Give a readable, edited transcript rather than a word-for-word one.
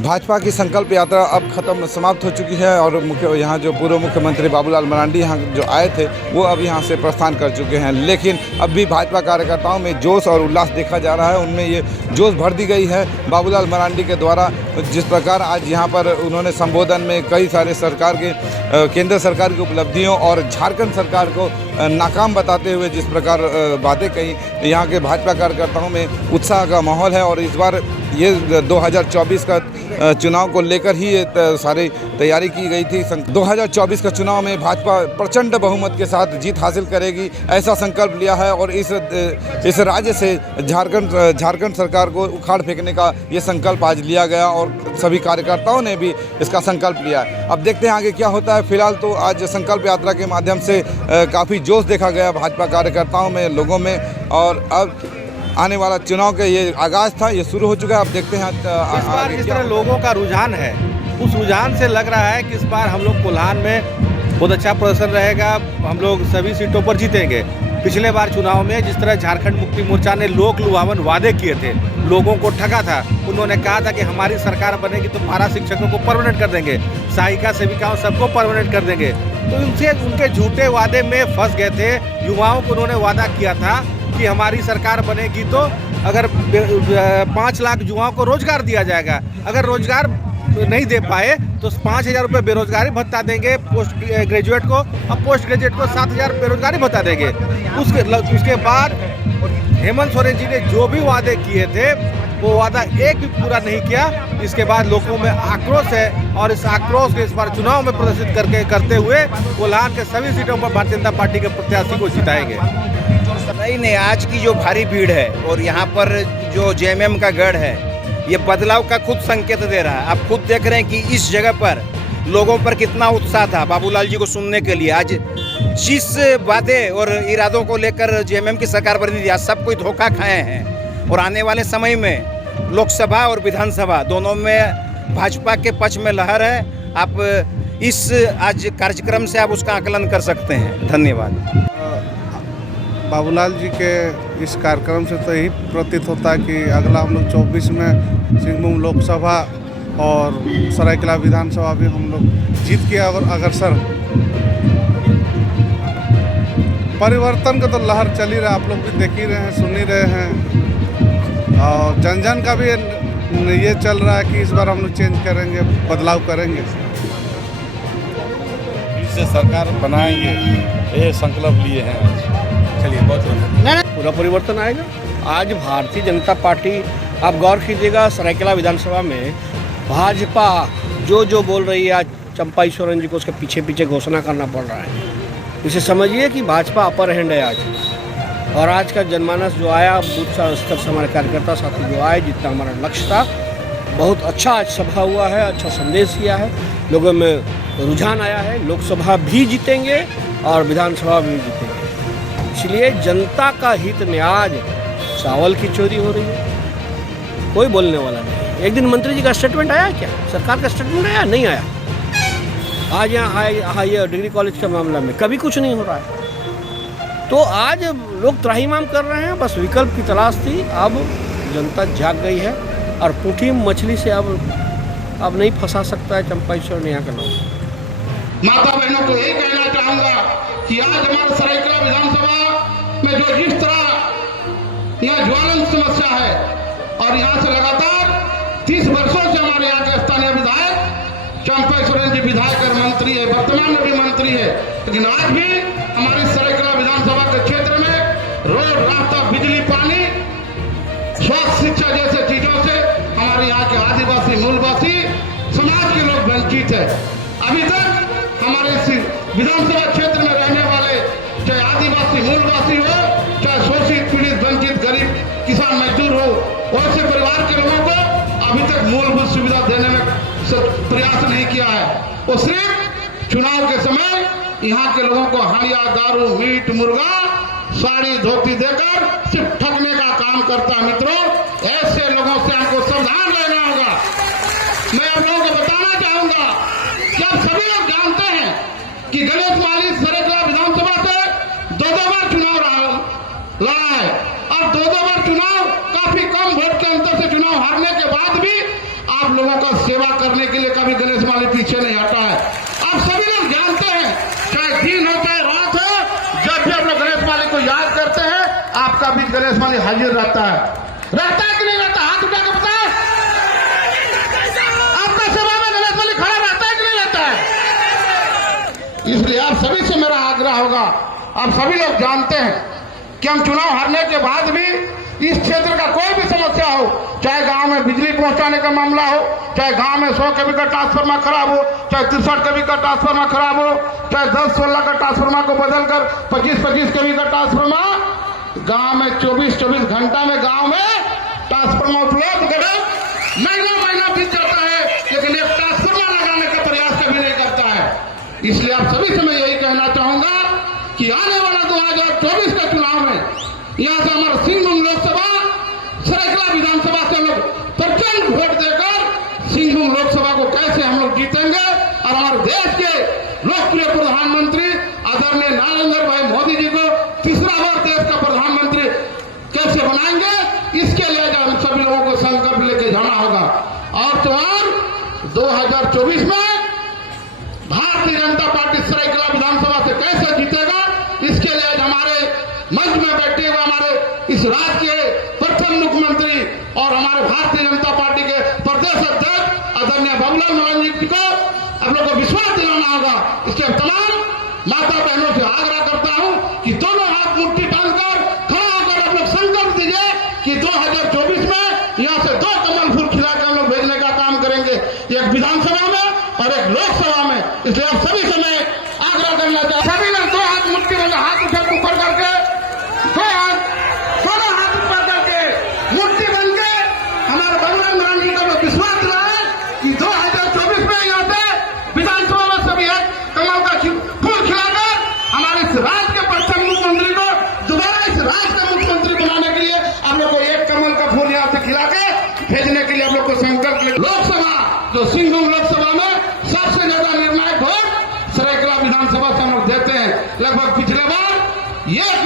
भाजपा की संकल्प यात्रा अब खत्म समाप्त हो चुकी है और यहाँ जो पूर्व मुख्यमंत्री बाबूलाल मरांडी यहाँ जो आए थे वो अब यहाँ से प्रस्थान कर चुके हैं। लेकिन अब भी भाजपा कार्यकर्ताओं में जोश और उल्लास देखा जा रहा है, उनमें ये जोश भर दी गई है बाबूलाल मरांडी के द्वारा। जिस प्रकार आज यहाँ पर उन्होंने संबोधन में कई सारे सरकार के केंद्र सरकार की उपलब्धियों और झारखंड सरकार को नाकाम बताते हुए जिस प्रकार बातें कही, यहाँ के भाजपा कार्यकर्ताओं में उत्साह का माहौल है। और इस बार ये 2024 का चुनाव को लेकर ही ये सारी तैयारी की गई थी। 2024 का चुनाव में भाजपा प्रचंड बहुमत के साथ जीत हासिल करेगी, ऐसा संकल्प लिया है। और इस राज्य से झारखंड सरकार को उखाड़ फेंकने का ये संकल्प आज लिया गया और सभी कार्यकर्ताओं ने भी इसका संकल्प लिया। अब देखते हैं आगे क्या होता है। फिलहाल तो आज संकल्प यात्रा के माध्यम से काफ़ी जोश देखा गया भाजपा कार्यकर्ताओं में, लोगों में। और अब आने वाला चुनाव का ये आगाज़ था, ये शुरू हो चुका है। अब देखते हैं इस बार जिस तरह लोगों का रुझान है, उस रुझान से लग रहा है कि इस बार हम लोग कोल्हान में बहुत अच्छा प्रदर्शन रहेगा, हम लोग सभी सीटों पर जीतेंगे। पिछले बार चुनाव में जिस तरह झारखंड मुक्ति मोर्चा ने लोक लुभावन वादे किए थे, लोगों को ठगा था। उन्होंने कहा था कि हमारी सरकार बनेगी तो पारा शिक्षकों को परमानेंट कर देंगे, सहायिका सेविकाओं सबको परमानेंट कर देंगे। तो उनके झूठे वादे में फंस गए थे। युवाओं को उन्होंने वादा किया था कि हमारी सरकार बनेगी तो अगर 5 लाख युवाओं को रोजगार दिया जाएगा। अगर रोजगार नहीं दे पाए तो 5,000 रुपये बेरोजगारी भत्ता देंगे पोस्ट ग्रेजुएट को, और पोस्ट ग्रेजुएट को 7,000 बेरोजगारी भत्ता देंगे। उसके बाद हेमंत सोरेन जी ने जो भी वादे किए थे वो वादा एक भी पूरा नहीं किया। इसके बाद लोगों में आक्रोश है और इस आक्रोश को इस बार चुनाव में प्रदर्शित करते हुए कोल्हान के सभी सीटों पर भारतीय जनता पार्टी के प्रत्याशी को जिताएंगे। नहीं, आज की जो भारी भीड़ है और यहाँ पर जो जेएमएम का गढ़ है, ये बदलाव का खुद संकेत दे रहा है। आप खुद देख रहे हैं कि इस जगह पर लोगों पर कितना उत्साह था बाबूलाल जी को सुनने के लिए। आज जिस वादे और इरादों को लेकर जेएमएम की सरकार बनी थी, आज सब कोई धोखा खाए हैं। और आने वाले समय में लोकसभा और विधानसभा दोनों में भाजपा के पक्ष में लहर है। आप इस आज कार्यक्रम से आप उसका आकलन कर सकते हैं। धन्यवाद। बाबूलाल जी के इस कार्यक्रम से तो यही प्रतीत होता है कि अगला हम लोग 24 में सिंहभूम लोकसभा और सरायकेला विधानसभा भी हम लोग जीत के अग्रसर। परिवर्तन का तो लहर चल ही रहा, आप लोग भी देख ही रहे हैं, सुन ही रहे हैं। और जन जन का भी ये चल रहा है कि इस बार हम लोग चेंज करेंगे, बदलाव करेंगे, इससे सरकार बनाएंगे, ये संकल्प लिए हैं। चलिए, बहुत पूरा परिवर्तन आएगा। आज भारतीय जनता पार्टी, आप गौर कीजिएगा, सरायकेला विधानसभा में भाजपा जो बोल रही है, आज चंपा सोरेन जी को उसके पीछे पीछे घोषणा करना पड़ रहा है। इसे समझिए कि भाजपा अपर हैंड है आज। और आज का जनमानस जो आया, बूथ स्तर से हमारे कार्यकर्ता साथी जो आए, जितना हमारा लक्ष्य था, बहुत अच्छा आज सभा हुआ है, अच्छा संदेश दिया है, लोगों में रुझान आया है। लोकसभा भी जीतेंगे और विधानसभा भी जीतेंगे। इसलिए जनता का हित में आज चावल की चोरी हो रही है, कोई बोलने वाला नहीं। एक दिन मंत्री जी का स्टेटमेंट आया क्या? सरकार का स्टेटमेंट आया? नहीं आया। आज यहाँ हाई डिग्री कॉलेज के मामला में कभी कुछ नहीं हो रहा है। तो आज लोग त्राहिमाम कर रहे हैं, बस विकल्प की तलाश थी। अब जनता जाग गई है और पुठी मछली से अब नहीं फंसा सकता है चंपा ईश्वर ने यहाँ का लोग। माता बहनों को यही कहना चाहूंगा कि आज हमारे सरायकेला विधानसभा में जो जिस तरह यहाँ ज्वलंत समस्या है और यहाँ से लगातार 30 वर्षों से हमारे यहाँ के स्थानीय विधायक चंपा सोरेन जी विधायक और मंत्री है, वर्तमान में भी मंत्री है, लेकिन आज भी हमारी सरायकेला विधानसभा के क्षेत्र में रोड, रास्ता, बिजली, पानी, स्वास्थ्य, शिक्षा जैसे चीजों से हमारे यहाँ के आदिवासी मूलवासी समाज के लोग वंचित है। अभी तक हमारे विधानसभा क्षेत्र में रहने वाले, चाहे आदिवासी मूलवासी हो, चाहे शोषित, पीड़ित, वंचित, गरीब, किसान, मजदूर हो, वैसे परिवार के लोगों को अभी तक मूलभूत सुविधा देने में प्रयास नहीं किया है। वो सिर्फ चुनाव के समय यहाँ के लोगों को हंडिया, दारू, मीट, मुर्गा, साड़ी, धोती देकर सिर्फ ठगने का काम करता है। मित्रों, ऐसे लोगों से हमको सावधान रहना होगा। मैं आप लोगों को बताना चाहूंगा कि आप सभी लोग जानते हैं कि गणेश माली सरायकेला विधानसभा से 2 बार चुनाव लड़ा है और 2 बार चुनाव काफी कम वोट के अंतर से चुनाव हारने के बाद भी आप लोगों का सेवा करने के लिए कभी गणेश माली पीछे नहीं हटा है। आप सभी लोग जानते हैं, चाहे दिन हो चाहे रात हो, जब भी आप लोग गणेश माली को याद करते हैं, आपका बीच गणेश माली हाजिर रहता है कि नहीं रहता? हाथ उठा के बताए, आपका सभा में गणेश माली खड़ा रहता है कि नहीं रहता है? इसलिए आप सभी से मेरा आग्रह होगा, आप सभी लोग जानते हैं कि हम चुनाव हारने के बाद भी इस क्षेत्र का कोई भी समस्या हो, चाहे गांव में बिजली पहुंचाने का मामला हो, चाहे गांव में 100 केवी का ट्रांसफार्मर खराब हो, चाहे 63 केवी का ट्रांसफार्मर खराब हो, चाहे 10-16 का ट्रांसफार्मर को बदलकर 25-25 केवी का ट्रांसफार्मर गांव में 24-24 घंटा में गांव में ट्रांसफार्मर उपलब्ध करें। महीना बीत जाता है, लेकिन एक ट्रांसफार्मर लगाने का प्रयास कभी नहीं करता है। इसलिए आप सभी से मैं यही कहना चाहूंगा कि आने वाला 2024 का चुनाव में यहाँ से हमारा सिंहभूम लोकसभा, सरायकेला विधानसभा से हम लोग प्रचंड वोट देकर सिंहभूम लोकसभा को कैसे हम लोग जीतेंगे और हमारे देश के लोकप्रिय प्रधानमंत्री आदरणीय नरेंद्र भाई मोदी जी को तीसरा बार देश का प्रधानमंत्री कैसे बनाएंगे, इसके लिए हम सभी लोगों को संकल्प लेके जाना होगा। और तो और 2024 में भारतीय जनता पार्टी सरायकेला विधानसभा से कैसे जीतेगा, इसके लिए हमारे मंच में बैठे हुए हमारे इस राज्य के प्रथम मुख्यमंत्री और हमारे भारतीय जनता पार्टी के प्रदेश अध्यक्ष आदरणीय बाबूलाल मरांडी जी को आप लोग को विश्वास दिलाना होगा। इसके तमाम माता बहनों से आग्रह करता हूं कि दोनों हाथ मुट्ठी बांधकर खड़ा होकर आप लोग संकल्प दीजिए कि 2024 में यहां से 2 कमल फूल खिलाकर हम लोग भेजने का काम करेंगे, एक विधानसभा में और एक लोकसभा में। इसलिए आप सभी से मैं आग्रह करना चाहता हूं, सभी लोग 2 हाथ मुट्ठी में हाथ उठा ऊपर करके, 2 हाथ दोनों हाथ ऊपर करके मुट्ठी बन के हमारे बाबूलाल मरांडी को विश्वास दिलाए कि 2024 में यहाँ पे विधानसभा में सभी एक कमल का फूल खिलाकर हमारे इस राज्य के प्रथम मुख्यमंत्री को दोबारा इस राज्य का मुख्यमंत्री बनाने के लिए आप लोग को एक कमल का फूल यहाँ से खिला के भेजने के लिए आप लोग को संकल्प ले। लोकसभा जो सिंहभूम लोकसभा में सबसे ज्यादा निर्णायक वोट सरायकेला विधानसभा से हम लोग देते हैं। लगभग पिछले बार 1